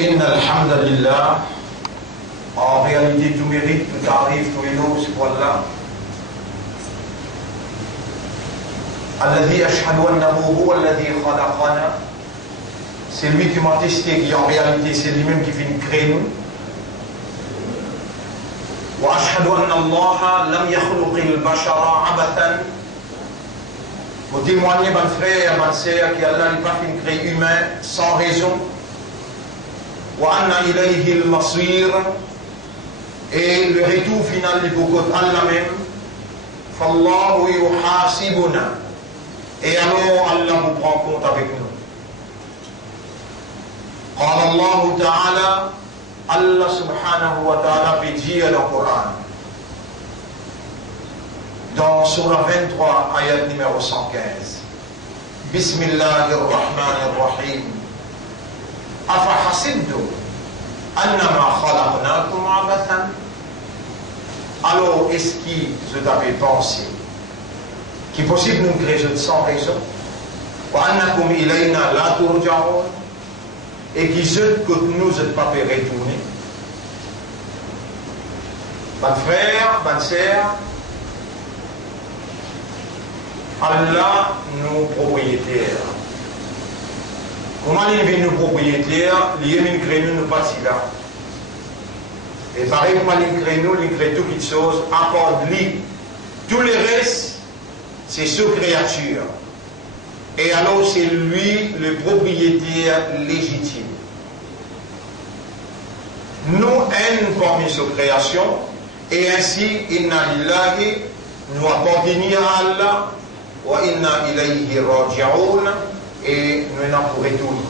إن الحمد لله. En réalité, tout mérite, tout arrive, tout est nous, c'est pour Allah. الذي أشهد أنه هو الذي خلقنا. C'est lui qui m'a testé, qui en réalité c'est lui-même qui fait une créer. وأشهد أن الله لم يخلق البشر عبثا. Pour témoigner, mon frère, ma sœur, qu'Allah n'a pas fait une créer humain sans raison. وأن إليه المصير. Et le retour final du côté Allah même. فالله يحاسبنا. Et alors Allah vous prend compte avec nous. قال الله تعالى. Allah subhanahu wa ta'ala peut dire dans le Coran. Dans Surah 23, ayat numéro 115. Bismillahirrahmanirrahim. أفحسبتم أنما خلقناكم عبثا. Alors, est-ce que vous avez pensé qu'il est possible de nous créer sans raison? وأنكم إلينا لا ترجعون. Et qui se que nous ne pas retourner. Mon frère, ma sœur, Allah nous propriétaires. Comment il vient nous propriétaires? Il vient nous créer nous pas si là. Et pareil comment il crée nous, il crée toutes les choses, à part lui. Tous les restes, c'est sous créature. Et alors c'est lui le propriétaire légitime. Nous aimons parmi sa création, et ainsi, inna lillahi, nous appartenons à Allah, wa inna ilayhi raji'un, et nous n'en pourrons tout.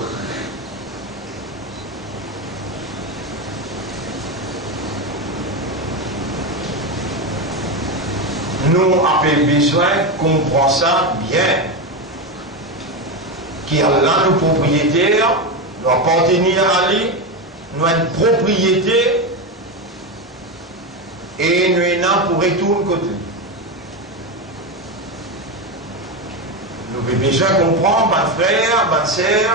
Nous avons besoin de comprendre ça bien. Qui Allah nous propriétaire, nous appartenir à lui, nous avons une propriété et nous n'avons pour retour côté. Nous avons besoin de comprendre, mon frère, ma sœur,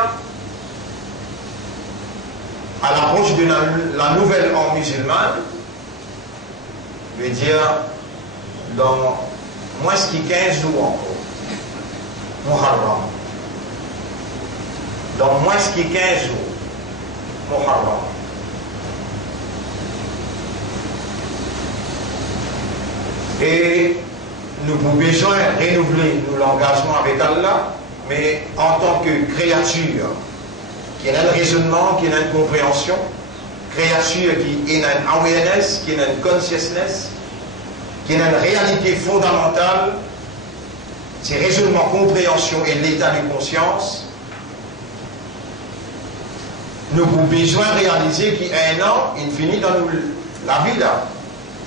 à l'approche de la nouvelle ère musulmane, je veux dire, dans moins de 15 jours encore, Muharram. Dans moins de 15 jours, Muharram. Et nous avons besoin de renouveler l'engagement avec Allah, mais en tant que créature, qui a un raisonnement, qui a une compréhension, créature qui a une awareness, qui a une consciousness, qui a une réalité fondamentale, c'est raisonnement, compréhension et l'état de conscience. Nous avons besoin de réaliser qu'un an, il finit dans la vie là.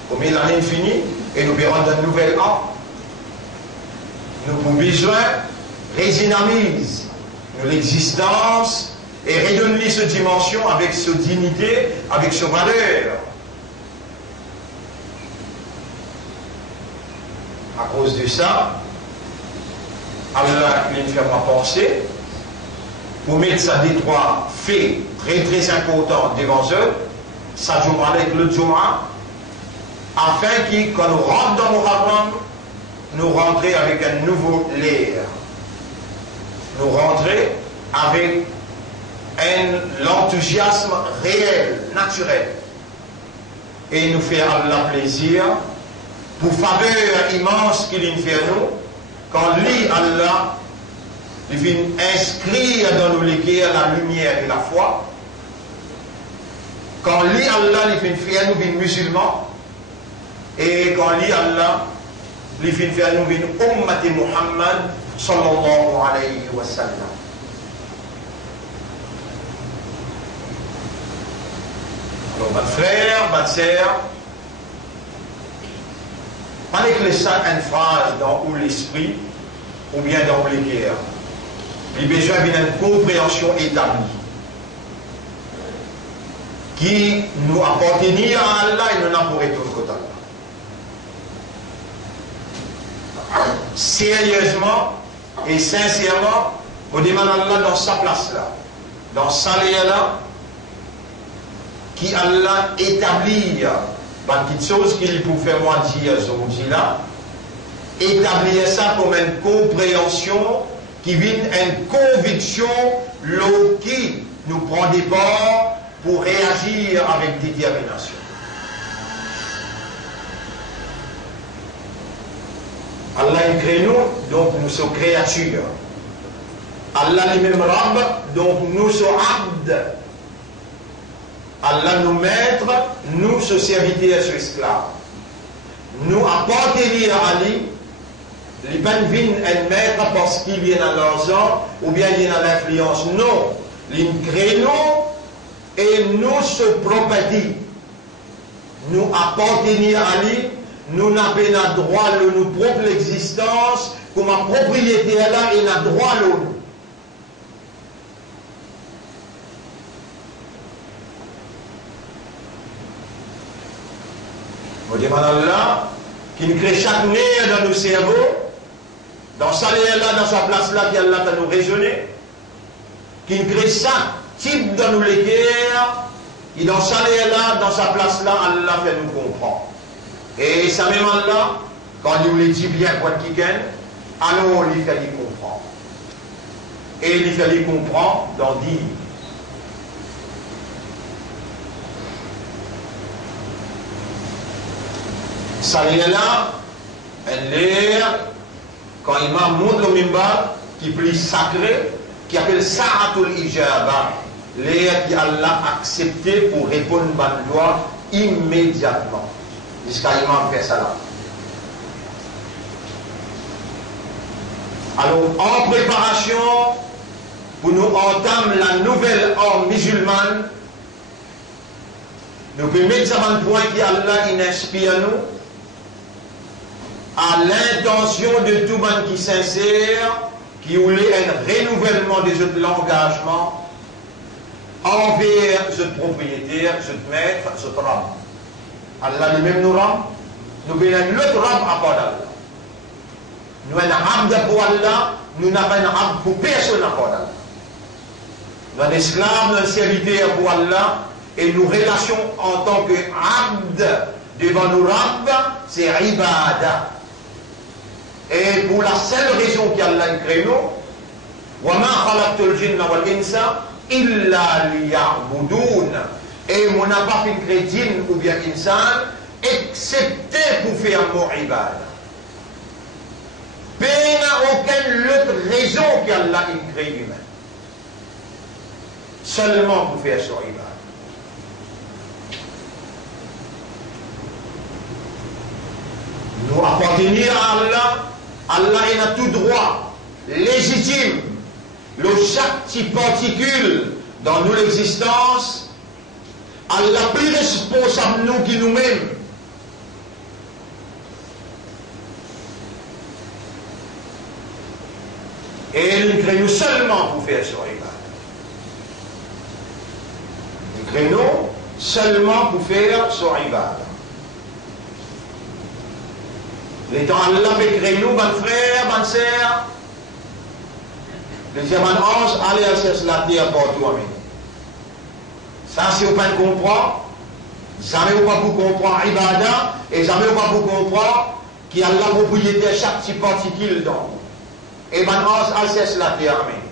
Comme l'année finie, et nous verrons dans une nouvelle an. Nous avons besoin de redynamiser l'existence et redonner cette dimension avec sa dignité, avec sa valeur. À cause de ça, Allah nous fait penser pour mettre ça des trois faits très très importants devant eux, ça joue avec le Jumu'ah, afin que quand nous rentrons dans Muharram, nous rentrions avec un nouveau l'air. Nous rentrions avec l'enthousiasme réel, naturel. Et nous faire Allah plaisir pour faveur immense qu'il nous fait à nous, quand lui, Allah, il vient inscrire dans nos légués la lumière et la foi. Quand lui, Allah, il vient faire nous des musulmans. Et quand lui, Allah, il vient faire nous des ummati Muhammad sallallahu alayhi wa sallam. Alors, mon frère, ma sœur, pas que ça une phrase dans l'esprit ou bien dans les guerres. Il y a besoin d'une compréhension établie qui nous appartenait à Allah et nous n'a pour être autre côté. Sérieusement et sincèrement, on demande à Allah dans sa place là, dans sa lieu là, qui Allah établir une petite chose qu'il pouvait faire moi dire aujourd'hui là, établir ça comme une compréhension qui vient une conviction qui nous prend des bords pour réagir avec détermination. Allah est créé nous, donc nous sommes créatures. Allah est même Rab, donc nous sommes Abd. Allah nous maître, nous sommes serviteurs, sommes esclaves. Nous appartenir à lui, les gens viennent un maître parce qu'il vient à l'argent ou bien il vient à l'influence. Non, ils créent nous et nous sommes propriété. Nous appartenir à lui, nous n'avons pas droit à notre propre existence, comme ma propriété là, il a droit à nous. On demande à Allah qu'il crée chaque nerf dans nos cerveaux, dans sa là, dans sa place là, qui Allah va nous raisonner, qu'il crée chaque type dans nos léguères, et dans sa là, dans sa place là, Allah fait nous comprendre. Et ça même Allah, quand il nous dit bien quoi qu'il gagne, alors il fait les comprendre. Et il fait les comprendre dans dire. Ça est là, un l'air, quand il m'a montré le mimbar, qui est plus sacré, qui appelle Sa'atul Ijaba, l'air qui Allah a accepté pour répondre à la loi immédiatement. Jusqu'à l'imam fait ça là. Alors, en préparation, pour nous entamer la nouvelle ère musulmane, nous pouvons mettre ça dans le point qui Allah inspire nous, à l'intention de tout le monde qui sincère, qui voulait un renouvellement de notre engagement envers notre propriétaire, notre maître, notre rab. Allah lui-même nous rend, nous avons un autre rab à part d'Allah. Nous avons un rab pour Allah, nous n'avons un rab pour personne à part d'Allah. Nous avons un esclave, nous avons un serviteur pour Allah, et nos relations en tant que abd devant nos rab, c'est ibadah. Et pour la seule raison qu'Allah crée nous, وَمَا خَلَقْتُ الْجِنَّ وَالْإِنسَ إِلَّا لِيَعْبُدُونَ. Et on n'a pas fait créer djinn ou bien insan, excepté pour faire mon ibad. Mais il n'y a aucune autre raison qu'Allah crée humain. Seulement pour faire son ibad. Nous appartenir à Allah, Allah a tout droit, légitime, le chaque petite particule dans notre existence, Allah plus responsable nous qui nous-mêmes. Et il crée nous seulement pour faire son ibad. Il crée nous seulement pour faire son ibad. Les temps Allah fait créer nous, bonnes frères, bonnes sœurs. Les diamants anges, allez à la terre partout. Amen. Ça, si vous ne comprenez pas, jamais vous ne pouvez comprendre Ibadah, et jamais vous ne pouvez comprendre qu'il y a la propriété de chaque petit particule dans vous. Et ben ange, allez à la terre. Amen.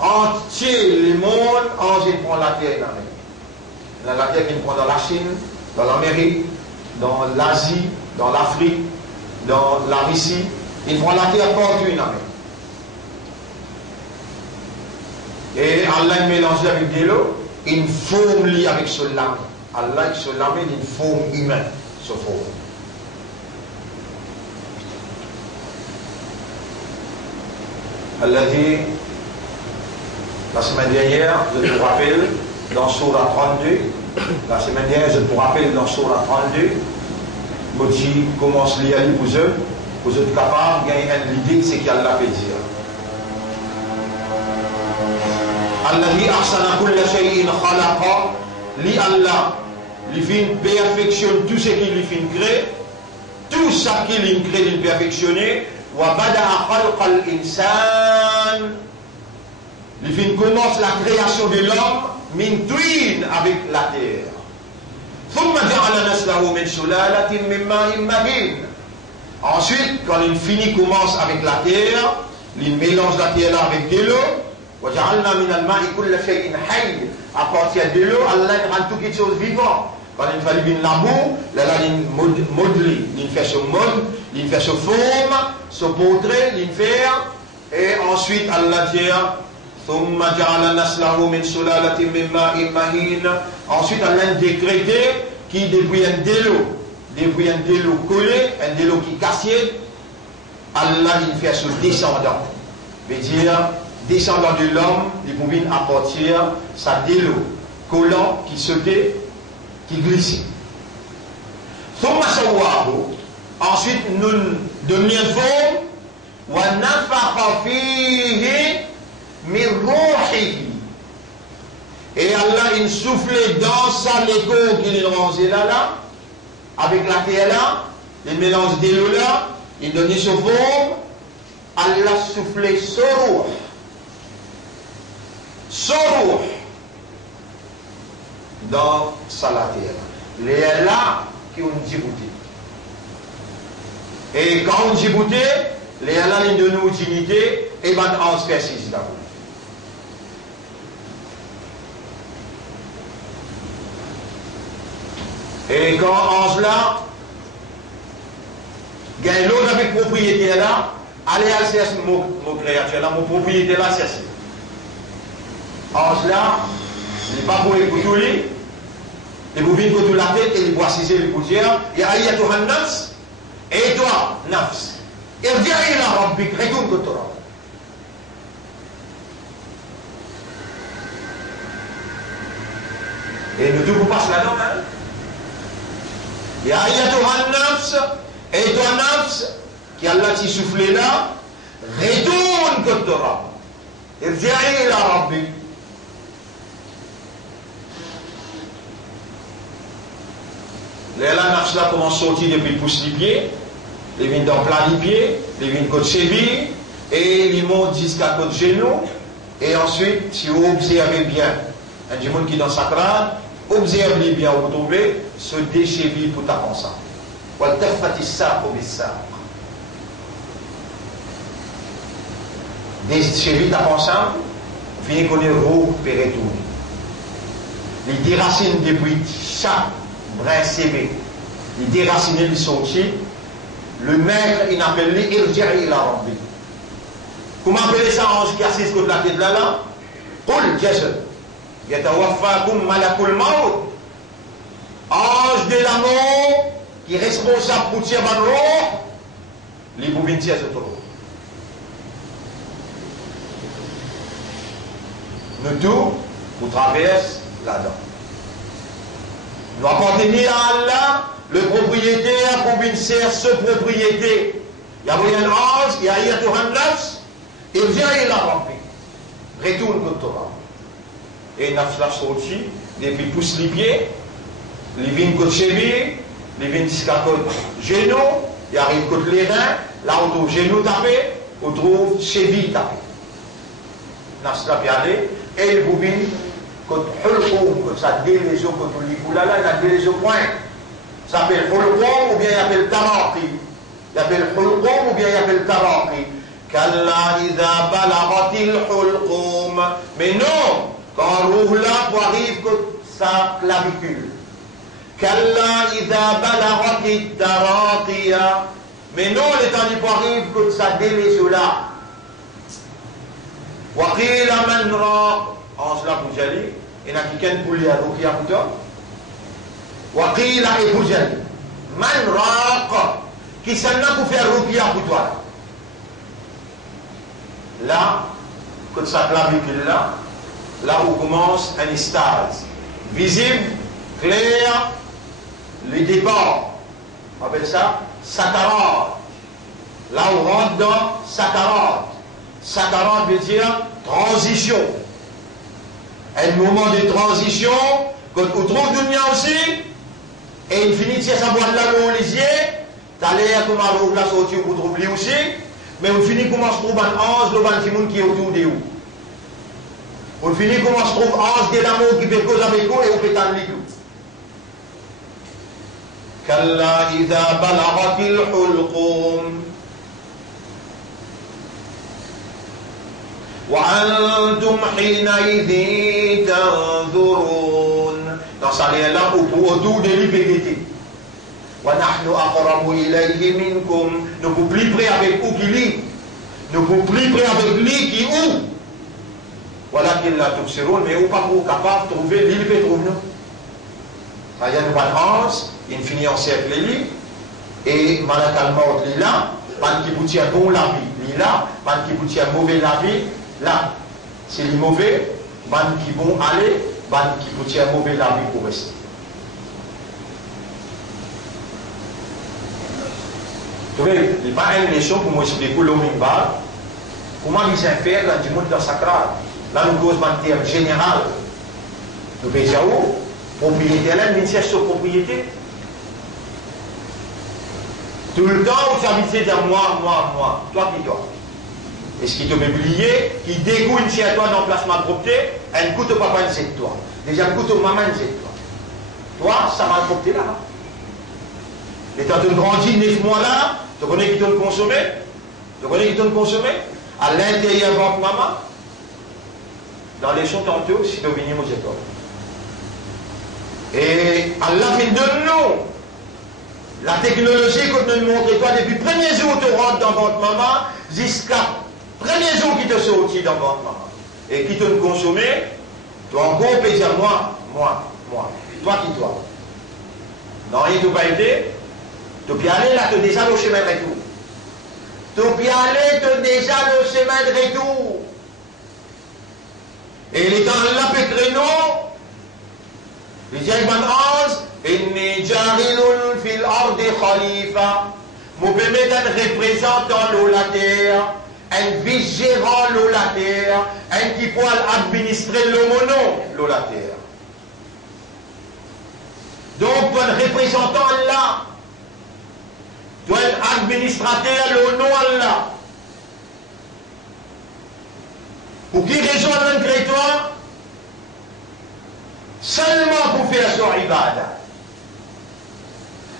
Entier le monde, ange, il prend la terre. Amen. La terre qu'il prend dans la Chine, dans l'Amérique, dans l'Asie, dans l'Afrique, dans la Russie, ils font la terre partout. Amen. Et Allah mélange avec de l'eau, une forme liée avec ce lame. Allah, ce lame est une forme humaine, ce forme. Allah dit, la semaine dernière, je te rappelle, dans Surah 32, la semaine dernière, je te rappelle dans Surah 32, Moji commence à lire pour eux, vous êtes capables de gagner l'idée de ce qu'Allah veut dire. Allah dit Ahsana kulla shay'in khalaqa, li Allah, il fait perfectionne tout ce qu'il fait créer, tout ce qu'il crée, il perfectionner, wa bada'a khalqa al-insan, il commence la création de l'homme, min twin avec la terre. Ensuite, quand il finit, commence avec la terre, il mélange la terre là avec de l'eau. À partir de l'eau, Allah rend toutes les choses vivantes. Quand il fait la boue, il modèle, il fait son mode, il fait son forme, son portrait, il fait. Et ensuite, Allah dit ensuite, Allah a décrété qu'il depuis un de l'eau collé, un de l'eau qui cassait, Allah il fait son descendant. Veut dire, descendant de l'homme, il pouvait apporter sa de l'eau collant qui sautait, qui glissait. Ensuite, nous devenons forme, et Allah il soufflait dans sa l'écho qu'il est rangé là, avec la terre là, il mélange de l'eau là, il donne son forme, Allah soufflait son roux dans sa terre. Les là qui ont Djibouti. Et quand on Djibouti, les là ils donnent une utilité et ben en spécifique d'abord. Et quand Ange là, gagne l'autre avec propriété là, allez à chercher mon créature là, mon propriété là, chercher. Ange là, il n'est pas pour les coutules, il vous vient pour la tête et il boit 6 les poussières, et aïe toi nafs, et toi nafs. Et viens là, Rabbik, retourne que toi. Et nous tout passe là-dedans, hein? Ya ayyatuhan nafs, et toi nafs, qui Allah t'a soufflé là, retourne que Torah. Irja'i ila Rabbi. Les nafs là commencent à sortir depuis le pouce du pied, ils viennent dans plein du pied, ils viennent côté cheville, et ils montent jusqu'à côté genou, et ensuite, si vous observez bien, un du monde qui est dans sa crâne, observez bien où vous tombez, se décheville pour ta pensée. Décheville ta pensée, finit qu'on est roux et retourne. Les déracines depuis chaque brin sévé, les déracines les sorties, le maître il appelle les irja'i ila Rabbi. Comment appeler ça ange qui assiste contre la tête là? Qul jasad. Yatawaffakum malakul maut. Ange de la mort qui est responsable pour tirer ban roh, les pouvez tirer ce roh. Nous tous, nous traversons là-dedans. Nous appartenons à Allah, le propriétaire pour une ce propriété. Il y a un ange, il y a un nafs, il vient et la remplir. Retourne contre Torah. Et nafs la sorti, depuis pousse les pieds, les vignes côté cheville, les vignes jusqu'à côté genou, il arrive côté les reins, là on trouve genou tapé, on trouve cheville tapé. Nafs la pialé, et le boubine, côté hulqoum, côté ça délaisse au côté l'ikoula là, il a délaissé au point. Ça s'appelle hulqoum ou bien il appelle taraqi. Il appelle hulqoum ou bien il appelle taraqi. Kalla idha balagatil hulqoum. Mais non, quand on roule là, pour arrive sa clavicule. Kalla idha balagatil taraqiya. Mais non, les temps du pour arrive que ça délaisse là. Waqila man raq. En cela, vous allez, il y a quelqu'un pour lui à Rukia Bouddha. Waqila et vous allez. Man raq. Qui s'en a pour faire Rukia Bouddha. Là, quand ça clavicule là, là où commence un stade visible, clair, le départ. On appelle ça sakarat. Là où on rentre dans sakarat. Sakarat veut dire transition. Un moment de transition, quand on trouve dunya aussi, et il finit de sa boîte là, le lisier, t'as l'air comme un roue là sorti, on trouve lui aussi, mais on finit comme on se trouve un ange, le ban qui est autour de vous. On finit comment se trouve Anse de l'amour qui fait cause avec vous et on pétale les tout. Kalla idha balaghatil hulqum wa antum hina'idhin tanzurun. Dans ça, il y a là autour de l'IPVT. Wa nahnu aqrabu ilayhi minkum. Nous pouvons plus près avec vous qui lit. Nous pouvons plus près avec lui qui où. Voilà qu'il l'a tubsirun, mais où pas pour capable de trouver l'IPVT trouve nous. Il y a une balance, il finit en cercle li, et malakal maut li là, man qui boutit un bon la vie, li là, man qui boutit un mauvais la vie, là. C'est le mauvais, man qui bon aller, man qui boutit un mauvais la vie pour rester. Vous voyez, il n'y a pas une leçon pour m'expliquer l'homme comment il s'infère quand il monte dans sa crâne. Là, nous causons un terme général. Nous faisons où? Propriété, là, il cherche sur propriété. Tout le temps, vous habitez dans moi, toi qui toi. Et ce qui te met oublié, qui dégoûte chez toi dans le placement de propriété, un coup de papa, c'est de toi. Déjà, un coup de maman, c'est de toi. Toi, ça va le propriété là. Et quand tu grandis 9 mois là, tu connais qui t'ont consommé? Tu connais qui t'ont consommé? À l'intérieur de votre maman, dans les champs tantôt, si tu viens aux étoiles. Et Allah fait de nous la technologie que nous montre toi depuis le premier jour où tu rentres dans votre maman jusqu'à le premier jour qui te sortit dans votre maman et qui te consommé, tu as encore pu dire moi, toi qui toi. Non, il ne t'a pas été, tu peux aller là, tu es déjà le chemin de retour. Tu peux aller, tu es déjà le chemin de retour. Et les temps là, Pétréno, les gens qui Inni jarilun fil ardi khalifa. Vous permettez un représentant de la terre, un vice-gérant de la terre, un qui peut administrer le mono de la terre. Donc, un représentant là, doit être administrateur le nom là. Pour qui rejoindre un territoire? Seulement pour faire son ibadah.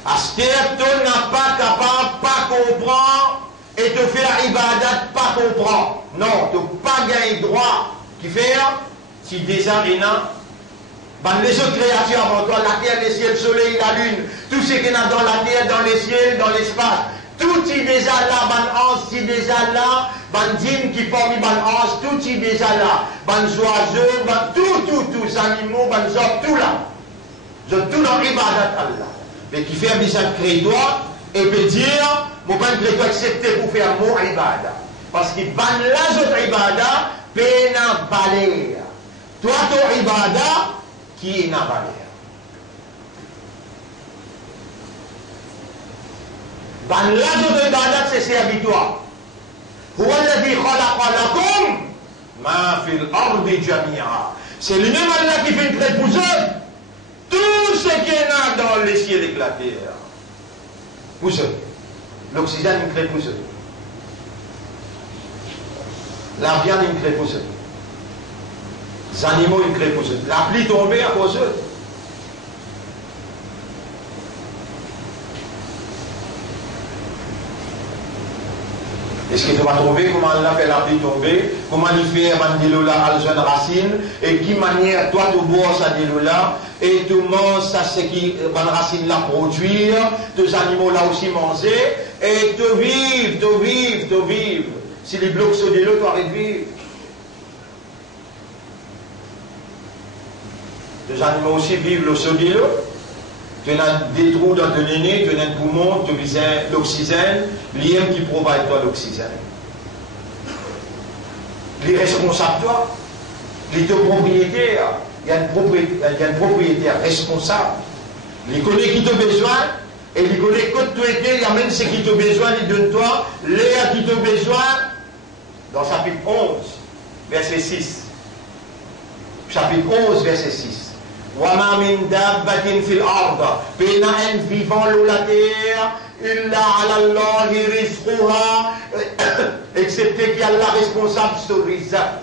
Aster, tu n'as pas capable, pas comprendre, et te faire ibadat, pas comprendre. Non, tu n'as pas gagné droit qui faire, si déjà il y a, les autres créatures avant toi, la terre, les ciels, le soleil, la lune, tout ce qu'il y a dans la terre, dans les ciels, dans l'espace, tout est déjà là, ban ange, c'est déjà là, ban djinn qui forme ban ange, tout est déjà là, ban oiseaux, ban tous les animaux, ban zor, tout là. Je tout dans l'ibadat Allah. Mais qui fait un bizarre créatoire et peut dire, mon ban créatoire accepté pour faire mon ibadat. Parce qu'il ban la autre ibadat, pena baler. Toi, ton ibadat, qui est na baler. Ban la autre ibadat, c'est servitoire. Huwa alladhi khalaqa lakum ma fil ardi jami'a. C'est lui-même Allah qui fait une prépousseuse. Tout ce qui est là dans les ciels et la terre. Pousseux. L'oxygène, il crée pousseux. La viande, il crée pousseux. Les animaux, il crée pousseux. La pluie tombée à cause d'eux. Est-ce que tu vas trouver comment Allah fait la pluie tomber, comment il fait Mandilula à la racine, et qui manière toi tu bois ça Mandilula, et tu manges ça ce qui la racine la produire, tes animaux là aussi manger, et tu vives. Si les blocs sont de l'eau, tu arrêtes de vivre. Les animaux aussi vivent le saut de l'eau. Tu as des trous dans ton nez, tu as un poumon, tu as l'oxygène, l'IM qui provide toi l'oxygène. Les responsables, toi, les deux propriétaires, il y a un propriétaire responsable. Il connaît qui t'a besoin, et il connaît que tu étais, il y a même ce qui t'a besoin, il donne toi, l'air qui t'a besoin, dans chapitre 11, verset 6. Chapitre 11, verset 6. وَمَا مِنْ دَابَّةٍ فِي الْأَرْضِ بِنَا أَنْ vivant l'eau la terre إِلَّا عَلَى اللَّهِ رِزْقُهَا excepté qu'il y a la responsable sur Rizak.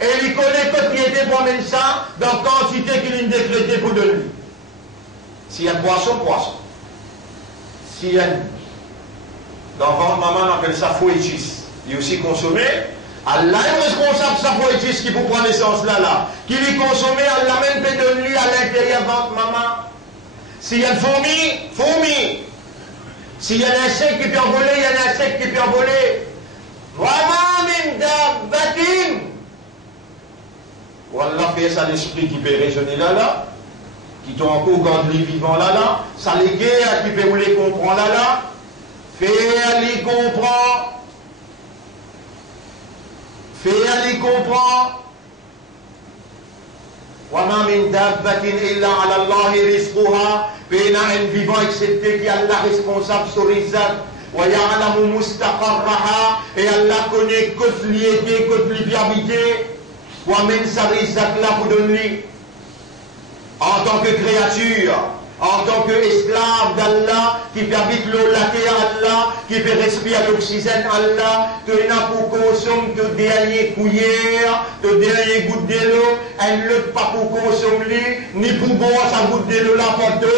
Et il connaît propriété pour mettre ça dans la quantité qu'il a décrété pour donner. S'il y a poisson, poisson. S'il y a dans votre maman, on appelle ça foétis. Il est aussi consommé. Allah est responsable de sa foétis qui vous prend naissance là. Qui est consommé, Allah même peut donner à l'intérieur de votre maman. S'il y a une fourmi, fourmi. S'il y a un insecte qui peut envoler, il y a un insecte qui peut envoler. Wallah fait ça l'esprit qui peut raisonner là, qui t'ont encore gardé les vivants là, ça les guerres qui peut vous les comprendre là, faire les comprendre, faire les comprendre. وَمَا مِنْ دَابَّةٍ إِلَّا عَلَى اللَّهِ رِزْقُهَا بين un vivant excepté qui est Allah responsable sur Rizat. وَيَعْلَمُ مُسْتَقَرَّهَا et Allah connaît que l'idée, que l'habité. وَمِنْ sa Rizat là pour donner en tant que créature, en tant qu'esclave d'Allah, qui peut habiter l'eau, la terre Allah, qui peut respirer l'oxygène Allah, tu n'as pour consommer de dernier cuillère, de dernier goutte de l'eau, elle ne l'a pas pour consommer, ni pour boire sa goutte de l'eau là pour toi.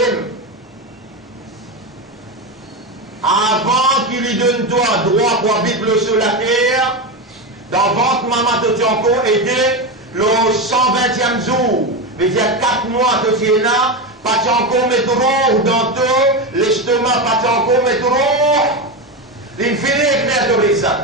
Avant qu'il lui donne toi droit pour habiter l'eau sur la terre, dans votre maman tu as encore été le 120e jour, mais il y a 4 mois tu es là, pas encore mettre l'eau dans tout, l'estomac pas encore mettre l'eau, l'infini est clair de Rizat.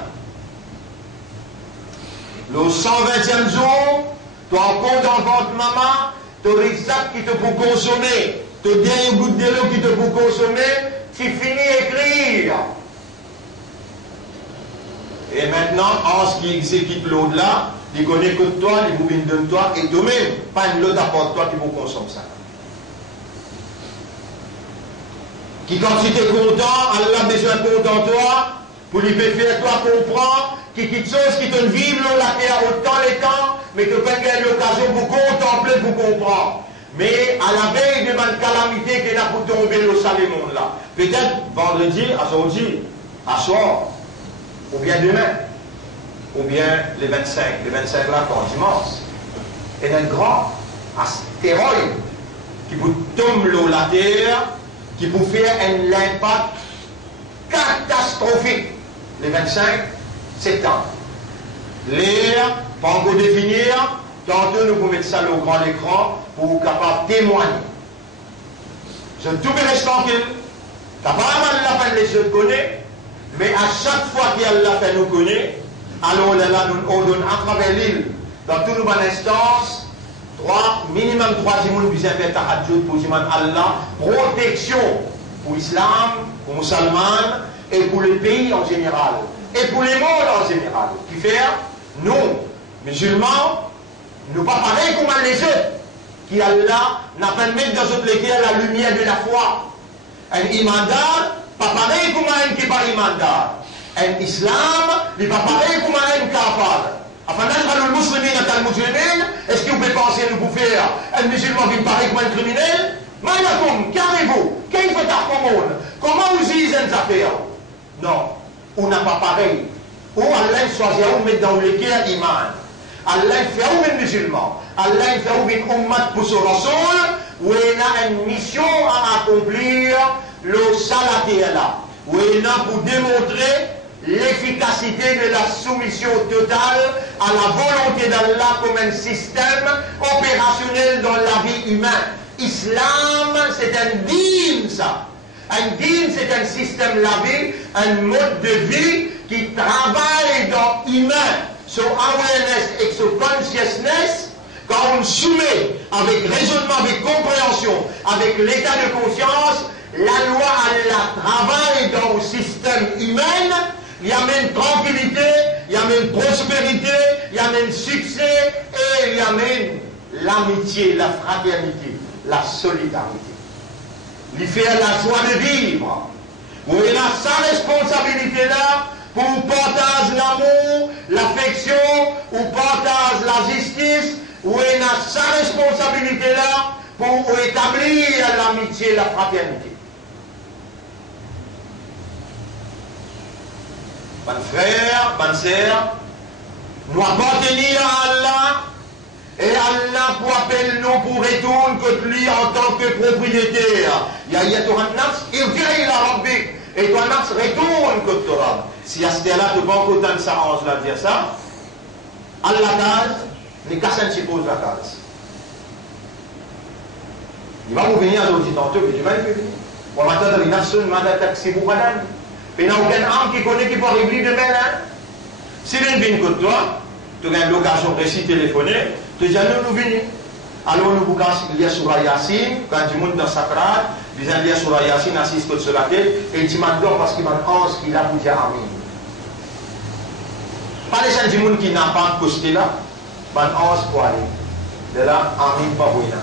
Le 120e jour, tu as encore dans votre maman, tu as Rizat qui te peut consommer, tu as dernier goutte de l'eau qui te peut consommer, tu finis d'écrire. Et maintenant, en ce qui exécute l'eau de là, il connaît que toi, il vous vient de toi, et toi-même, pas une autre apporte toi qui vous consomme ça. Qui quand tu es content, Allah a besoin de content toi, pour lui faire toi comprendre, qui quelque chose qui te vive la terre autant les temps, mais que quand il y a l'occasion pour contempler, pour comprendre. Mais à la veille de ma calamité qu'il a pour tomber le salut monde là. Peut-être vendredi, aujourd'hui, à soir, ou bien demain, ou bien les 25 là, quand dimanche. Il y a un grand astéroïde qui vous tombe l'eau la terre, qui peut faire un impact catastrophique les 25 septembre. L'air, pas encore définir, tantôt nous pouvons mettre ça au grand écran pour vous capable de témoigner. Je tout reste tranquille, t'as pas mal la peine les yeux de connaître, mais à chaque fois qu'Allah fait nous connaître, alors là, nous ordonnons à travers l'île, dans toutes nos instances, minimum 3 jours, nous avons fait tahajjud pour Allah, protection pour l'islam, pour les musulmans, et pour le pays en général, et pour les mondes en général. Qui fait, nous, musulmans, nous pas pareil comme les autres, qui Allah n'a pas mis dans notre lesquels la lumière de la foi. Un imandar, pas pareil comme un qui n'est pas imandar. Un islam, il n'est pas pareil comme un kafar. Est-ce que vous pouvez penser nous pour faire un musulman qui me paraît comme un criminel? Qu'arrivez-vous? Qu'est-ce que vous comment vous dites une affaire? Non, on n'a pas pareil. Ou Allah choisit à mettre dans lesquels iman. Allah fait un musulman. Allah fait une ummat pour son rasoul, où il a une mission à accomplir, le salaté là. Où il a pour démontrer l'efficacité de la soumission totale à la volonté d'Allah comme un système opérationnel dans la vie humaine. Islam, c'est un dîme, ça. Un dîme, c'est un système de la vie, un mode de vie qui travaille dans l'humain, sur awareness et sur consciousness, quand on soumet avec raisonnement, avec compréhension, avec l'état de conscience, la loi Allah travaille dans le système humain. Il y a même tranquillité, il y a même prospérité, il y a même succès et il y a même l'amitié, la fraternité, la solidarité. Il fait la joie de vivre. Où il a sa responsabilité là pour partager l'amour, l'affection, ou partager la justice, où il a sa responsabilité là pour établir l'amitié, la fraternité. Bonne frère, bonne sœur, nous appartenir à Allah et Allah pour appeler nous pour retourner contre lui en tant que propriétaire. Il y a ton nafs, il vient la Rabbi et ton nafs retourne contre toi. Si à ce là tu vas autant ça on va dire ça, Allah case, les casses suppose la case. Il va revenir à l'auditeur, mais il va y venir. On va attendre les nafs, on va attendre que vous madame. Il n'y a aucun homme qui connaît qui peut arriver demain. Si l'un vient contre toi, tu as l'occasion de réciter téléphoner, tu dis allons nous venir. Alors nous vous il y a sur Yassine, quand tu montes dans sa crâne, il y a sur Yassine, assise sur la tête, et tu m'adores parce qu'il m'a dit qu'il a pour dire Amin. Pas les gens du monde qui n'a pas posté là, il m'a dit pour aller. De là, Amin pas pour rien.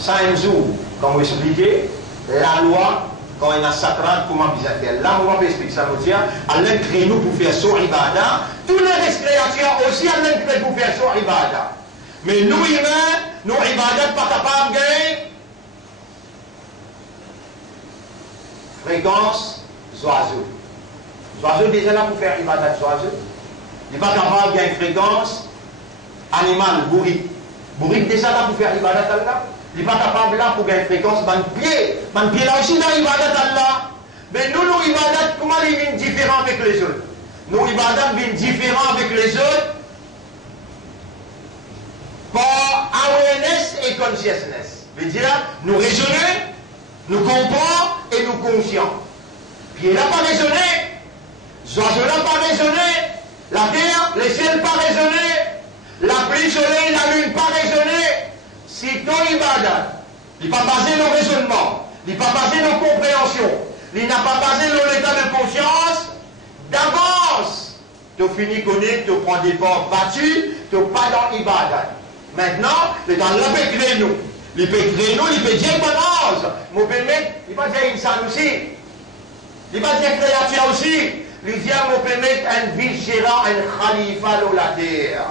Ça un jour, comme vous expliquez, la loi, quand il y a sacré, comment bien faire. Là, on va expliquer ça, nous dire, Allah crée nous pour faire son ibadah. Tous les créatures aussi, Allah crée pour faire son ibadah. Mais nous, humains, nos ibadah pas capables de gagner. Fréquence, oiseau. Oiseau déjà là pour faire ibadah oiseau. Il n'est pas capable de gagner fréquence, animal, bourrique. Bourrique déjà là pour faire ibadah Allah. Il n'est pas capable là pour gagner fréquence, ban pied là aussi dans l'ibadat Allah. Mais nous, nos ibadat, comment ils viennent différents avec les autres? Nos ibadat viennent différents avec les autres par awareness et consciousness. Veut dire, nous raisonnons, nous comprenons et nous conscients. Pied n'a pas raisonné, oiseau n'a pas raisonné, la terre, les ciels pas raisonné, la pluie, le soleil, la lune pas raisonné. Si ton ibadat, il n'est pas basé sur le raisonnement, il n'est pas basé sur la compréhension, il n'a pas basé sur l'état de conscience, d'avance, tu finis connaître, tu prends des pas battus, tu n'es pas dans l'ibadat. Maintenant, c'est dans la paix créer nous. Il peut créer nous, il peut dire bonne mon permettre, il va dire insan aussi, il va dire créature aussi, il dit mon permettre un vice-gérant, un khalifa sur la terre.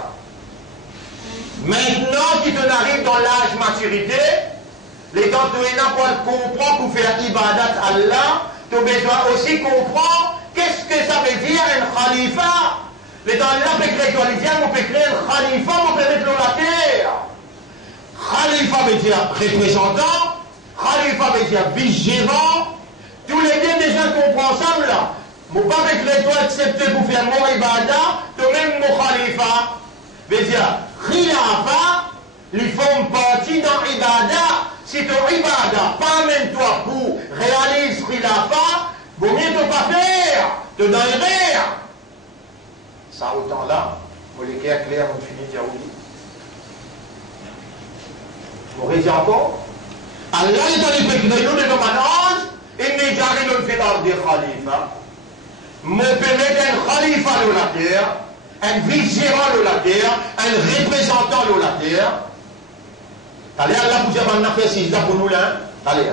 Maintenant qu'il arrive dans l'âge maturité, les gens qui comprennent pour faire ibadat Allah, tu as besoin aussi comprendre qu'est-ce que ça veut dire un khalifa. Les gens là peuvent créer on peut créer un khalifa, on peut mettre dans la terre. Khalifa veut dire représentant, khalifa veut dire vice-gérant. Tous les deux déjà comprennent ensemble là. Mon pas avec toi accepter pour faire mon ibadat, tu même mon khalifa. Veut dire khilafa, ils font partie dans l'ibadah. Si ton ibadah pas même toi pour réaliser khilafa, vaut mieux ne pas faire, te donner. Ça autant là, pour les clairs, on finit de dire oui. Vous rédigez encore? Allah est dans les pays de nous, de manage, et n'est jamais dans le fait de khalifa. Me permet un khalifa de la terre, un vice-gérant de la terre, un représentant de la terre. Allez, Allah vous dire un affaire 6 pour nous là. Allez.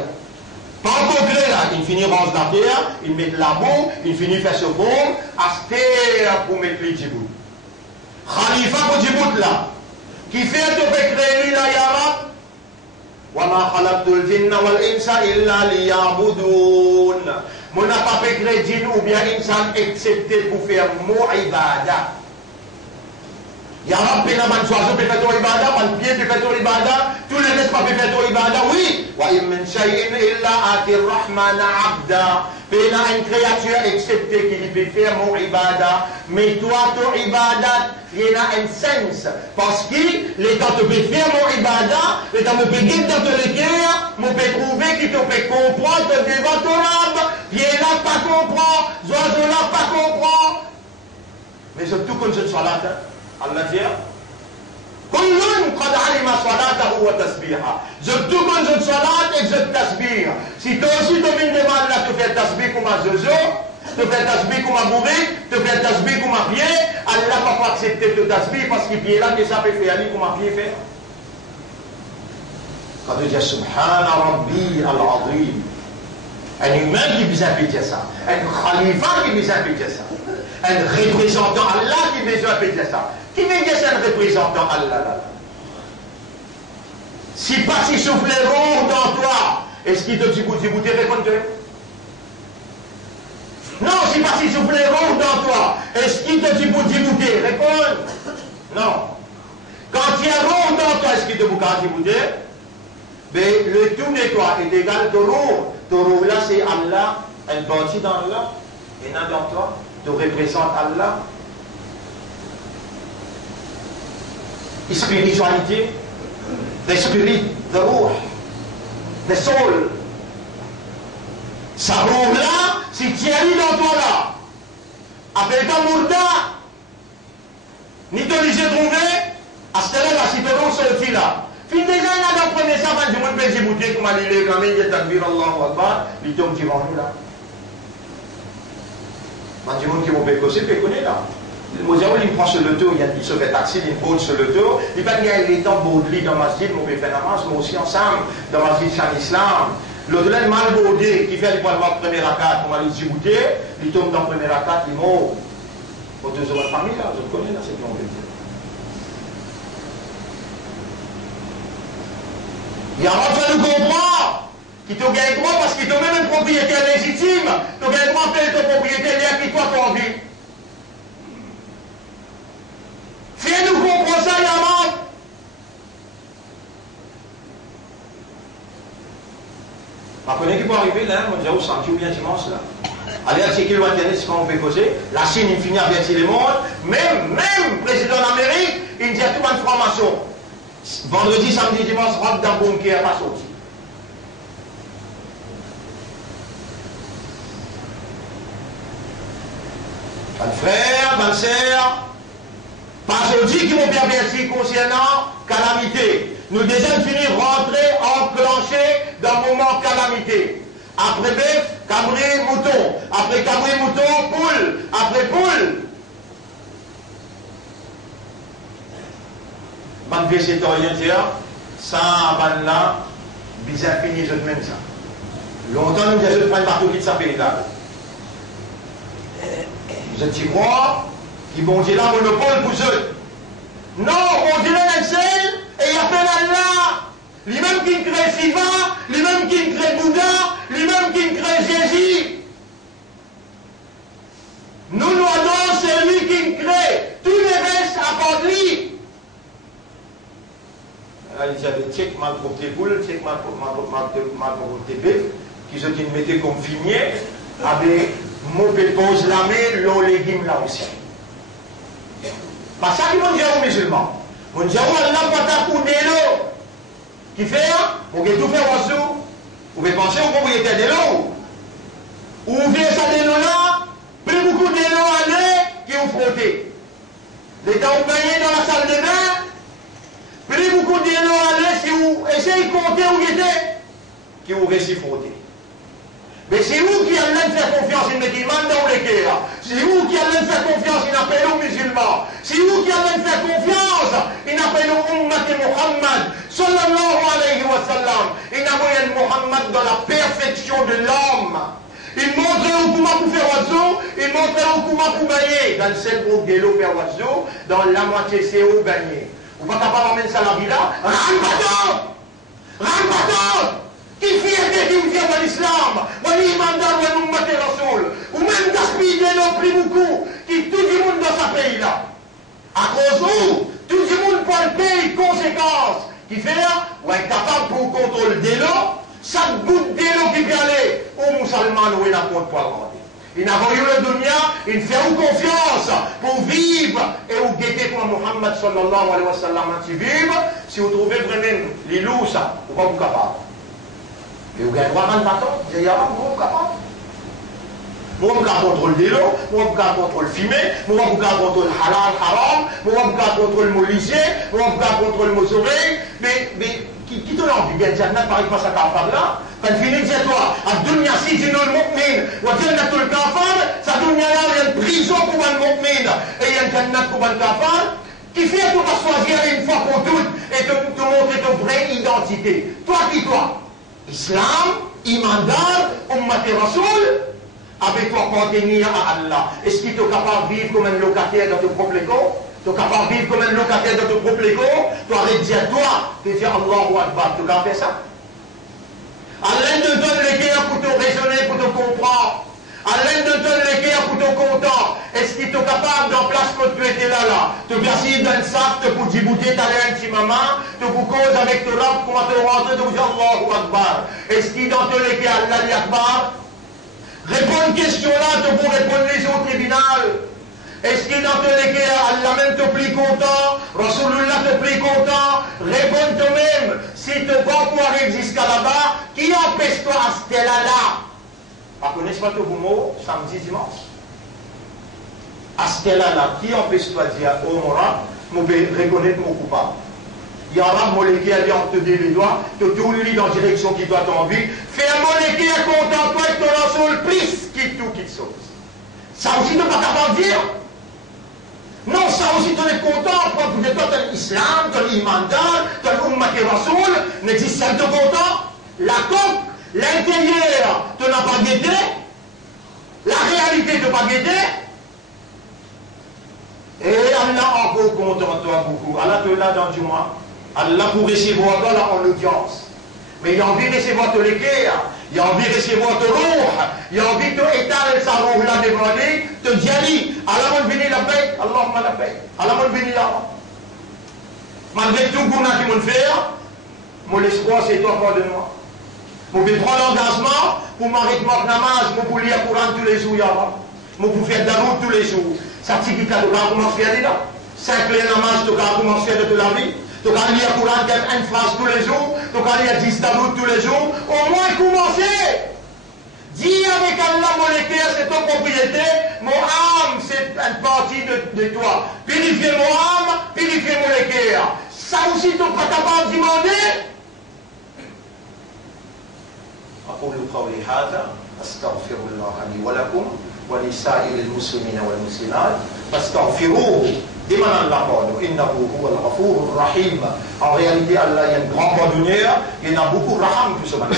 Pas encore gré là, il finit rose la terre, il met la boue, il finit faire ce bombe, à terre pour mettre les Djibout. Khalifa pour Djibout là, qui fait de créer la Yarab. وَمَا خَلَقْتُ الْجِنَّ وَالْإِنسَ إِلَّا لِيَعْبُدُونَ. Mon n'a pas fait créer djinn ou bien insan excepté pour faire mon ibadah. Yarab peut faire ton ibadah, man pied peut faire ton ibadah, tous les restes pas peut faire ton ibadah, oui. وَإِن مِّن شَيْءٍ إِلَّا آتِي الرَّحْمَنَ عَبْدًا. Il y a une créature excepté qui peut faire mon ibadah, mais toi ton ibadah, il y a un sens. Parce que les temps tu peux faire mon ibadah, les temps tu peux dire dans ton cœur, tu peux trouver qui te fait comprendre devant ton âme. Il est là pas comprendre, oiseau là pas comprendre. Mais surtout quand je sois là, Allah dit, كل قد علم صلاته وتسبيحه. Je tout quand je salat et je tasbih. Si toi aussi tu viens de mal là, tu fais tasbih comme un zozo, tu fais tasbih comme un bourri, tu fais tasbih comme un pied, Allah va pas accepter ton tasbih parce qu'il pied là que ça peut faire aller comme un pied fait. Quand tu dis Subhana Rabbi al-Azim, un humain qui besoin de dire ça, un khalifa qui besoin de dire ça, un représentant Allah qui besoin de dire ça. Qui veut dire c'est un représentant Allah là? Si pas si souffleront dans toi, est-ce qu'il te dit vous t'es répondu? Non, si si pas si souffle rouge dans toi, est-ce qu'il te dit pour débouter? Réponds. Non. Quand il y a rouge dans toi, est-ce qu'il te dit pour débouter? Mais le tout nettoie est égal au rouge. Ton rouge là, c'est Allah. Elle bâtit dans Allah. Et non dans toi. Tu représentes Allah. Spiritualité. L'esprit, the rouge. The soul. Ça roule là, si Thierry dans toi là, appelle ta mourda, ni te l'y trouvé, à ce là, si tu roules sorti là. Fin déjà, il y a dans le premier savant du monde, j'ai bouté comme il est, quand même, il y a takbir Allahu Akbar, il tombe qui va là. Man, du monde qui va pécoser, péconner là. Moi, il prend sur le tour, il se fait taxi, il pose sur le tour, il va gagner les temps pour lui dans ma masjid, on peut faire namaz, mais aussi ensemble, dans ma masjid Chan Islam. L'autre là, il mal baudé, qui fait le premier rakat, on va lui djibouter, il tombe dans le premier rakat, il mort. Pour 2 euros de famille, là, je connais, là, c'est ce qu'on veut dire. Il y a un fait de comprendre, qui te gagne droit parce qu'il te met une propriété légitime, tu gagnes droit à ta propriété, il y a qui toi ton vie. Fais-nous comprendre ça, Yaman. Vous connaissez qui peut arriver là, on dirait au samedi ou bien dimanche là. Allez à checker le internet, c'est quand on peut causer. La Chine, il finit à avertir le monde. Même président d'Amérique, il dit à tout une formation. Vendredi, samedi, dimanche, rentre dans le bunker, pas sorti. Mes frères, mes sœurs, pas aujourd'hui qui vont pervertir concernant calamité. Nous déjà finir rentrer, enclencher dans le moment calamité. Après bœuf, cabri, mouton. Après cabri, mouton, poule. Après poule. Man végétarien dire, ça, ban là, bizarre fini, je même ça. Longtemps, nous disons, je prends partout vite ça pays là. Vous êtes y croire, qui vont dire là, monopole pour eux. Non, on dirait un seul, et il appelle Allah. Lui-même qui crée Shiva, lui-même qui crée Bouddha, lui-même qui crée Jésus. Nous adorons celui qui crée. Tous les restes à part lui. Là, il y avait check mal pour tes boules, check mal pour tes bœufs, qui se mettaient comme fumier, avec mauvais pose la main, l'eau légumes là aussi. Pas ça qui vont dire aux musulmans. Mon Dieu, Allah va t'accouder l'eau. Qui fait, vous pouvez tout faire oiseau. Vous pouvez penser au propriétaire de l'eau. Ou vous faites ça de l'eau là, plus beaucoup de l'eau à l'air qui vous frottez. Les temps vous gagnez dans la salle de bain, plus beaucoup de l'eau à l'air si vous essayez de compter où il était, qui vous réussit frotter. Mais c'est vous qui allez faire confiance in musulman dans les cœurs. C'est vous qui allez faire confiance in appel aux musulmans. C'est vous qui allez faire confiance in appel aux ummat Muhammad. Sallallahu alayhi wa sallam. In appel Muhammad dans la perfection de l'homme. Il montre comment pour faire oiseau, il montre comment pour gagner. Dans le seul groupe de l'eau faire oiseau, dans la moitié c'est où gagner. Vous ne pouvez pas amener ça à la villa. Rampaton! Rampaton! Qui fierté qui vous vient dans l'islam, ou même gaspiller l'eau pris beaucoup, qui tout le monde dans sa pays là. À cause où, tout le monde prend le pays, conséquence, qui fait là, ou est capable pour contrôler de l'eau, chaque goutte de l'eau qui peut aller au musulman ou il n'a pas de poids rentrer. Il n'a pas eu le dunya, il fait confiance pour vivre et vous guetter comme Muhammad sallallahu alayhi wa sallam qui vive, si vous trouvez vraiment les loups ça, vous ne pouvez pas capable. Et vous gagnez 3 000 bâtons, vous avez un capable. Moi, je contrôle de l'eau, moi, je contrôle le fumé, moi, je contrôle le halal, haram, moi, je contrôle le molicier, moi, je contrôle le mosoré. Mais qui te l'a envie? Il y a un jannat, par exemple, ça capable là. Quand tu finis, dis-toi, à dunya si tu le mu'min, ou à jannat le kafar, ça dunya là, il y a une prison pour un mu'min, et il y a un jannat pour un kafar, qui fait pour te choisir une fois pour toutes, et te montrer ta vraie identité. Toi qui toi? Islam, imandar, ummati rasoul, avec toi contenir à Allah. Est-ce qu'il est capable de vivre comme un locataire dans ton propre égo? Tu es capable de vivre comme un locataire dans ton propre égo? Tu arrêtes de dire toi, tu dis Allahu Akbar, tu as fait ça? Allah te donne les guerres pour te raisonner, pour te comprendre. Allah te donne les guerres pour content? Est-ce qu'il est capable d'en place que tu étais là? Tu vas essayer d'un sac, tu peux djibouter, tu as un petit maman, tu peux causer avec ton rab, comment tu rentres, tu dis Allahu Akbar. Est-ce qu'il est dans tous les cas, Allah Akbar? Réponds une question là, tu peux répondre les autres tribunaux. Est-ce qu'il est dans tous les cas, Allah même te plie content, Rasulullah te plie content? Réponds toi-même. Si tu vas pouvoir arriver jusqu'à là-bas, qui empêche toi à ce là? Par connaissez pas tout vos mots, samedi, dimanche. À ce là, qui empêche toi de dire, oh mon rab, je vais reconnaître mon coupable? Il y a un rab, mon légué, il te dit les doigts, te tourne lui dans la direction qui doit t'envie. Fais un mon légué, content toi et ton rasoul, plus qui tout qui te sauve. Ça aussi, tu n'es pas capable de dire. Non, ça aussi, tu es content, quand vous êtes dans l'islam, dans l'imandal, dans l'umma qui rasoul, n'existe pas de content. La coque, l'intérieur, tu n'as pas guetté. La réalité, tu n'as pas guetté. Et Allah encore content toi beaucoup. Allah te l'a dans du mois. Allah pour recevoir toi là en audience. Mais il a envie de recevoir tous les cœurs. Il a envie de recevoir ton roux. Il a envie de étaler sa roue là devant lui. Te dire, Allah m'a venu la paix. Allah m'a la paix. Allah m'a venu là. Malgré tout ce qu'on a qui m'a fait, mon espoir c'est toi, pardonne-moi. Je vais prendre l'engagement pour m'arrêter ma namaz, pour lire le Coran tous les jours. Pour faire darout tous les jours. Ça tu as commencé à faire là. 5 clés namaz, tu as commencé à faire de la vie. Tu as lire le Coran une phrase tous les jours. Tu as lire 10 darout tous les jours. Au moins commencer. Dis avec Allah, mon lecteur, c'est ton propriété. Mon âme, c'est une partie de toi. Purifiez mon âme, purifiez mon lecteur. Ça aussi, tu n'es pas capable de demander. أقول قولي هذا أستغفر الله لي ولكم ولسائر المسلمين والمسلمات فاستغفروه لمن الله إنه هو الغفور الرحيم. En réalité, Allah est un grand pardonneur, il y a beaucoup de raham pour ce matin.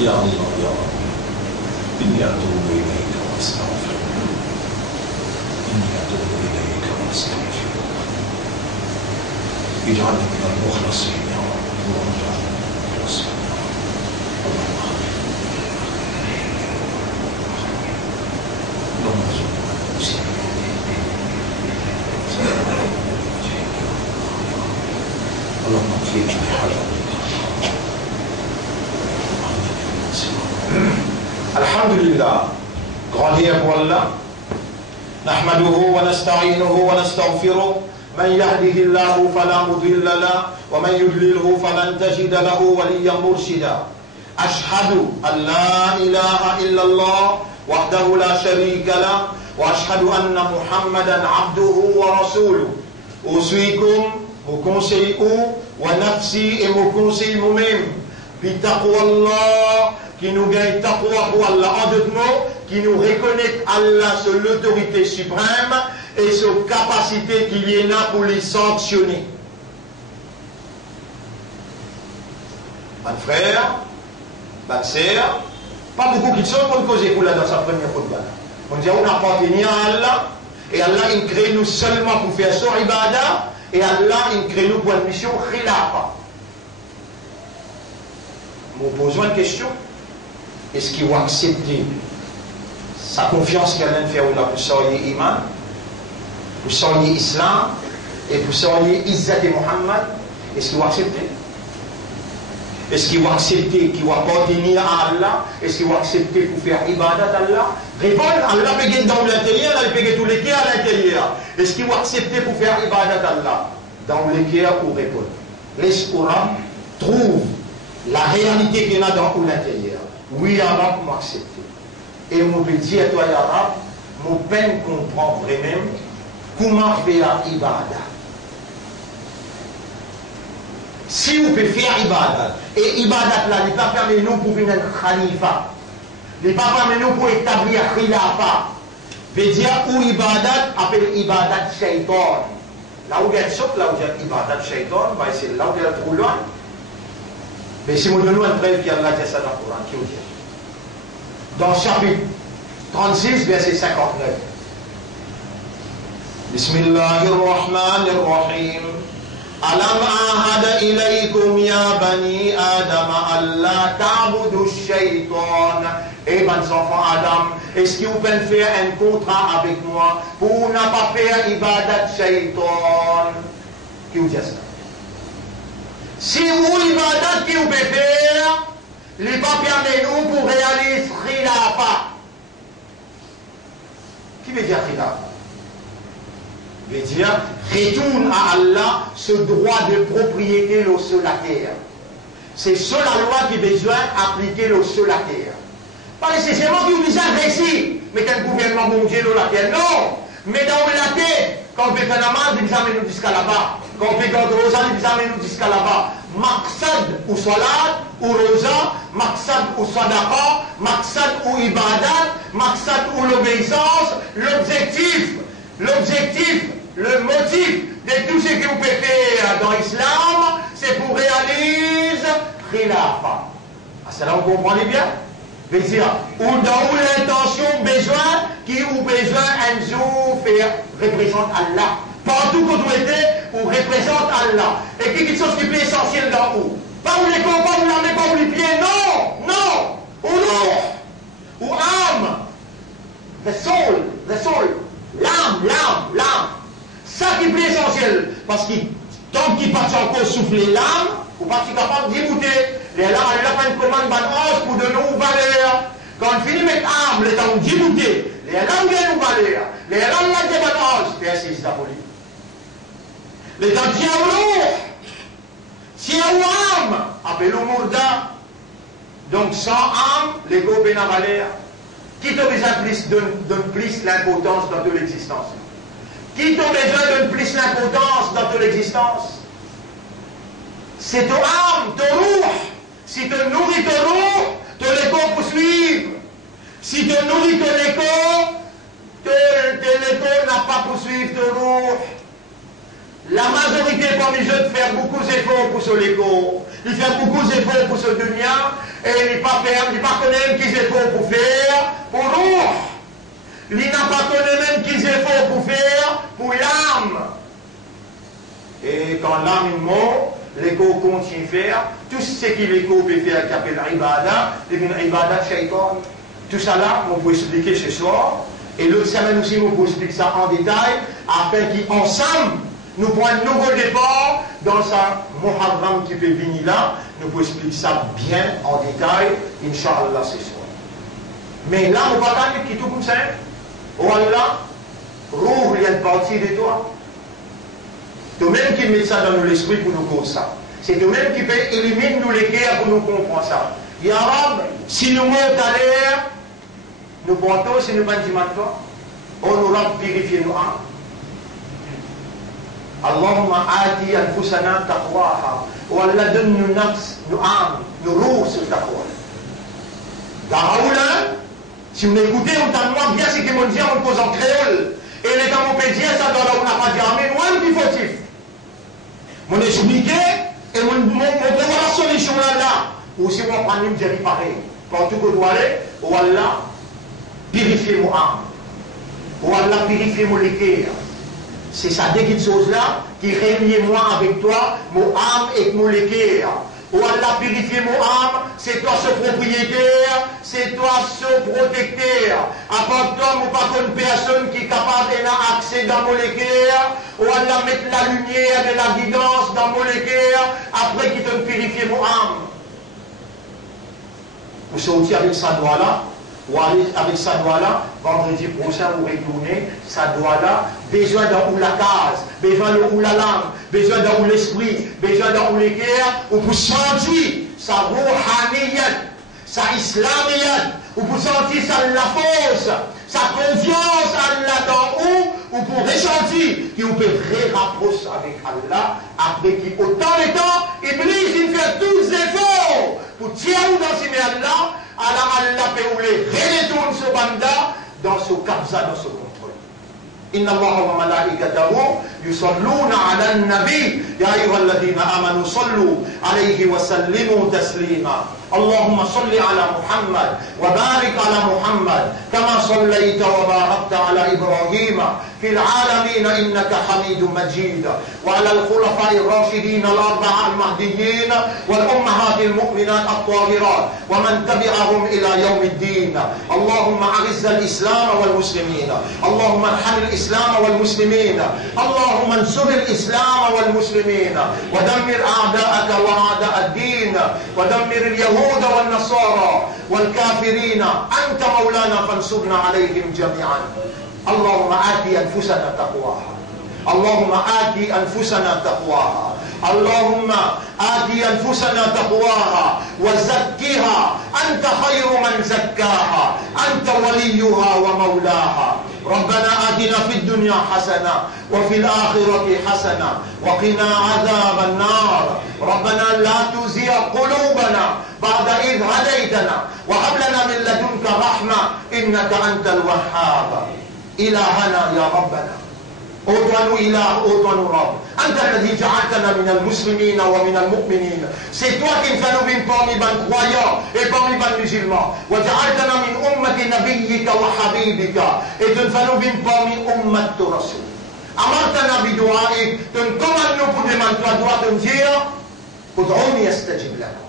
يا الله يا رب إني أتوب إليك وأستغفرك إني أتوب إليك وأستغفرك اجعلني من المخلصين يا رب اللهم اجعلني من المخلصين يا رب اللهم اللهم ارزقنا المسلمين اللهم اكفينا بحلالك Alhamdulillah, grandir pour Allah. نحمده ونستعينه ونستغفره من يهده الله فلا مضل له ومن يضلله فلن تجد له وليا مرشدا. أشهد أن لا إله إلا الله وحده لا شريك له وأشهد أن محمدا عبده ورسوله. أوصيكم وكونسيئوا ونفسي وكونسيئ moi-même بتقوى الله qui nous gagne taqwa pour Allah en deux mots, qui nous reconnaît Allah sur l'autorité suprême et sur capacité qu'il y en a pour les sanctionner. Mon frère, ma sœur, pas beaucoup qui sont pour causer pour là dans sa première khutbah. On dit on appartient à Allah et Allah il crée nous seulement pour faire son ibadah et Allah il crée nous pour une mission khilafa. Nous posons une question. Est-ce qu'il va accepter sa confiance qu'elle vient de faire pour soigner Iman, pour soigner Islam et pour soigner Izzat et Muhammad? Est-ce qu'il va accepter? Est-ce qu'il va accepter qu'il va appartenir à Allah? Est-ce qu'il va accepter pour faire ibadat à Allah? Répondre, Allah peut gagner dans l'intérieur, Allah peut gagner tous les cœurs à l'intérieur. Est-ce qu'il va accepter pour faire ibadat à Allah? Dans les cœurs ou répondre? L'espoir trouve la réalité qu'il y a dans l'intérieur. Oui, Allah m'a accepté. Et mon peut dire à toi, Arab, mon peine comprend vraiment comment faire ibadah. Si vous pouvez faire ibadah, et ibadah là, il n'est pas permis nous pour venir khalifa. Il n'est pas permis nous pour établir khilafa. Veut dire où ibadah appelle ibadah shaitan. Là où il y a sauf, là où il y a ibadah shaitan, c'est là où il y a trop loin. Mais si nous donnons un preuve qui a Allah dit ça dans le Coran, qui dit dans le chapitre 36, verset 59. Bismillahirrahmanirrahim. Alam ahada ilaykum ya bani Adam alla ta'budu shaytan. Eh ben enfants Adam, est-ce que vous pouvez faire un contrat avec moi pour ne pas faire ibadat shaytan? Qui vous dit ça? Si vous ibadat qui vous pouvez faire, les pas permet nous pour réaliser khilafa. Qui veut dire khilafa? Veut dire retourne à Allah ce droit de propriété sur la terre. C'est sur la loi qui besoin d'appliquer sur la terre. Pas nécessairement qu'il vous a réussi, mais qu'un gouvernement mondial sur la terre. Non! Mais dans la terre, quand on fait un namaz, ils amènent nous jusqu'à là-bas. Quand on fait un rosa, ils amènent nous jusqu'à là-bas. Maqsad ou salat, ou rosa, maqsad ou sadaqa, maqsad ou ibadat, maqsad ou l'obéissance, l'objectif, le motif de tout ce que vous pouvez faire dans l'islam, c'est pour réaliser khilafa. Ah, ça là, vous comprenez bien? Veut dire, ou dans l'intention, besoin, qui ou besoin un jour faire représente Allah. Partout où vous êtes, ou représente Allah. Et quelque chose qui est plus essentiel dans vous. Pas où les corps, pas où la main, pas où les pieds, non, non, ou non, ou âme, the soul, l'âme. Ça qui est plus essentiel. Parce que tant qu'il passe encore souffler l'âme, vous ne pouvez pas capable d'imiter. Les là, elle a fait une commande banose pour de nos valeurs. Quand on finit avec âme, les temps d'imiter. Les là, on vient nous valeurs. Les là, on a des banoses. Merci, c'est la police. Les temps tiens au lourd. Tiens au âme. Appelez-le mourda. Donc, sans âme, les go ben valeur. Qui t'a besoin donne plus l'importance dans toute l'existence? Qui t'a besoin donne plus l'importance dans toute l'existence? C'est ton âme, ton roux. Si tu nourris ton roux, ton écho poursuivre. Si tu nourris ton écho n'a pas poursuivre ton roux. La majorité parmi les jeunes fait beaucoup d'efforts pour ce l'écho. Ils font beaucoup d'efforts pour ce dunya et ils ne connaissent qu'ils efforts pour faire pour roux. Ils n'ont pas connu même qu'ils efforts pour faire pour l'âme. Et quand l'âme est morte, l'écho continue à faire tout ce que l'écho peut faire qui appelle l'ibada, l'ibada shaitan. Tout ça là, on peut expliquer ce soir. Et l'autre semaine aussi, on peut expliquer ça en détail, afin qu'ensemble, nous prenons un nouveau départ dans sa Muharram qui peut venir là. Nous pouvons expliquer ça bien en détail, Inch'Allah, ce soir. Mais là, on va pas dire qui tout comme ça. Oh Allah, rouvre, il y a une partie de toi. Toi-même qui met ça dans l'esprit pour nous comprendre ça. C'est toi-même qui peut éliminer nous les guerres pour nous comprendre ça. Ya Rab, si nous montons à l'air, nous portons, si nous ne pas toi, on nous rend purifier nos âmes. Allahumma ati anfusana taqwaha. Oh Allah, donne-nous nos âmes, nos roues sur taqwa. Garoula, si vous m'écoutez, on t'entend bien ce que mon Dieu on pose en créole. Et les temps, on peut dire ça dans la pas dire, mais moi, il faut dire. Mon expliqué, et mon la solution là, ou si on prend une diary pareil, partout que je dois aller, oh Allah, purifiez mon âme. Oh Allah, purifiez mon cœur. C'est ça, des petites choses-là qui réunissent moi avec toi, mon âme et mon cœur. Oh Allah, purifiez mon âme, c'est toi ce propriétaire, c'est toi ce protecteur. Après toi, mon pas une personne qui est capable d'avoir accès dans mon cœur. Oh Allah, mettre la lumière de la guidance dans mon cœur, après qu'il te purifie mon âme. Vous sortir avec ça doigt-là, ou aller avec sa doigt-là, vendredi prochain, vous retournez, sa doigt-là, besoin d'un ou la case, besoin d'un ou la langue, besoin d'un ou l'esprit, besoin d'un ou le cœur, ou pour sentir sa rouhaniyat, sa islamiyat, ou pour sentir sa la force, sa confiance à Allah dans où, ou pour ressentir qu'il peut rapprocher avec Allah, après qu'il autant de temps, Iblis, il fait tous les efforts pour tirer dans ce Allah, Allah peut rouler, retourne ce banda dans ce kabza, dans ce contrôle. Inna Allah wa malaikatahu yusalluna ala nabi ya ayyuhalladhina amanu sallu alayhi wa sallimu taslima. اللهم صل على محمد وبارك على محمد كما صليت وباركت على إبراهيم في العالمين إنك حميد مجيد وعلى الخلفاء الراشدين الأربعة المهديين والأمهات المؤمنات الطاهرات ومن تبعهم إلى يوم الدين. اللهم أعز الإسلام والمسلمين، اللهم ارحم الإسلام والمسلمين، اللهم انصر الإسلام والمسلمين ودمر أعداءك وأعداء الدين ودمر اليهود والنصارى والكافرين. أنت مولانا فانصرنا عليهم جميعا. اللهم آت أنفسنا تقواها، اللهم آت أنفسنا تقواها، اللهم آت أنفسنا تقواها وزكها أنت خير من زكاها، أنت وليها ومولاها. ربنا آتنا في الدنيا حسنة وفي الآخرة حسنة وقنا عذاب النار. ربنا لا تزغ قلوبنا بعد إذ هديتنا وهب لنا من لدنك رحمة إنك أنت الوهاب. إلهنا يا ربنا، أوطن إله أوطن رب، أنت الذي جعلتنا من المسلمين ومن المؤمنين. C'est toi qui nous as mis parmi les croyants et parmi les musulmans. وجعلتنا من أمة نبيك وحبيبك et tu nous as mis parmi أمة رسول. أمرتنا بدعائك، tu nous commandes nous pour demander toi droit de dire ادعوني استجب لكم.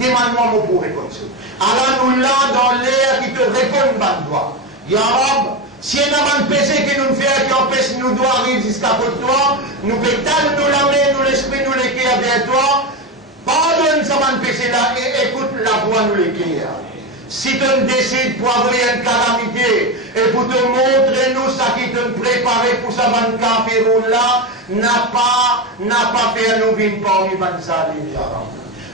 Demande-moi mon pour répondre. Allah nous là dans l'air qui te répond par toi. Ya Rab, si il y a un péché qui nous fait, qui empêche nous de arriver jusqu'à côté de toi, nous pétales, nous la main, nous l'esprit, nous l'écrire vers toi, pardonne ce péché-là et écoute la voix, nous l'écrire. Si tu décides pour avoir une calamité et pour te montrer nous ce qui te préparé pour ce kafirun-là, n'a pas fait nous venir parmi les salim, ya Rab.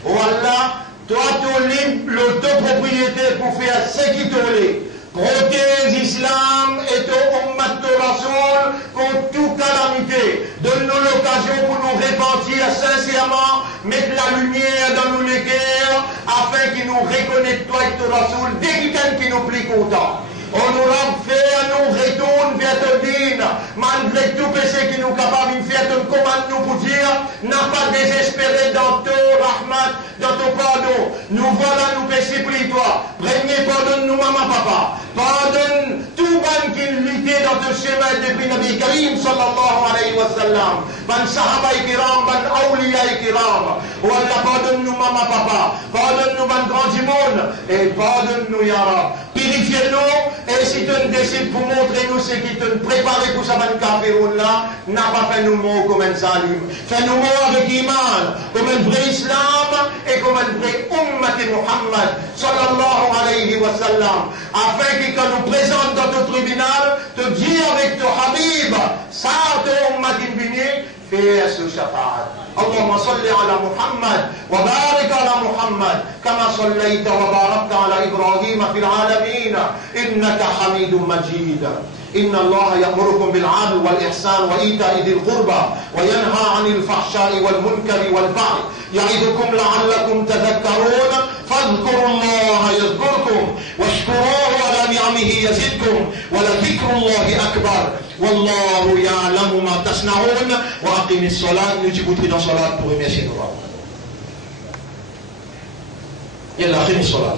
Oh Allah, toi, tu as l'autopropriété pour faire ce qui te voulait. Protège l'islam et ton ummat Rasoul contre toute calamité. Donne-nous l'occasion pour nous repentir sincèrement, mettre la lumière dans nos cœurs, afin qu'ils nous reconnaissent toi et ton Rasoul, dès qu'ils nous plie content. On nous rend faire, nous retourne vers ton dîne, malgré tout péché qui nous capable de faire, ton commande nous pour dire, n'a pas désespéré dans ton rahmat, dans ton pardon. Nous voilà, nous péchés pour toi. Premier pardonne-nous, maman, papa. Pardonne tout ban qui luttait dans ton chemin depuis Nabi Karim sallallahu alayhi wa sallam. Ban sahaba kiram, ban awliya kiram. Oh Allah, pardonne-nous, maman, papa. Pardonne-nous, ban grand du monde. Et pardonne-nous, ya Rab. Purifiez-nous. Et si tu nous décides pour montrer nous ce qui te préparé pour ça, ban kafirun là, n'a pas fait nous morts comme un salim. Fais-nous morts avec iman, comme un vrai islam et comme un vrai ummat Muhammad sallallahu alayhi wa sallam. Afin que quand nous présente dans ton tribunal, te dire avec ton habib, ça ton ummat béni, fais ce shafa'at. اللهم صل على محمد وبارك على محمد كما صليت وباركت على إبراهيم في العالمين إنك حميد مجيد. إن الله يأمركم بالعدل والإحسان وإيتاء ذي القربى وينهى عن الفحشاء والمنكر والبغي يعظكم لعلكم تذكرون فاذكروا الله يذكركم واشكروه على نعمه يزدكم ولذكر الله أكبر والله يعلم ما تصنعون. وأقم الصلاة. نجيب dans صلاة pour remercier nos rois. يلا أقم الصلاة.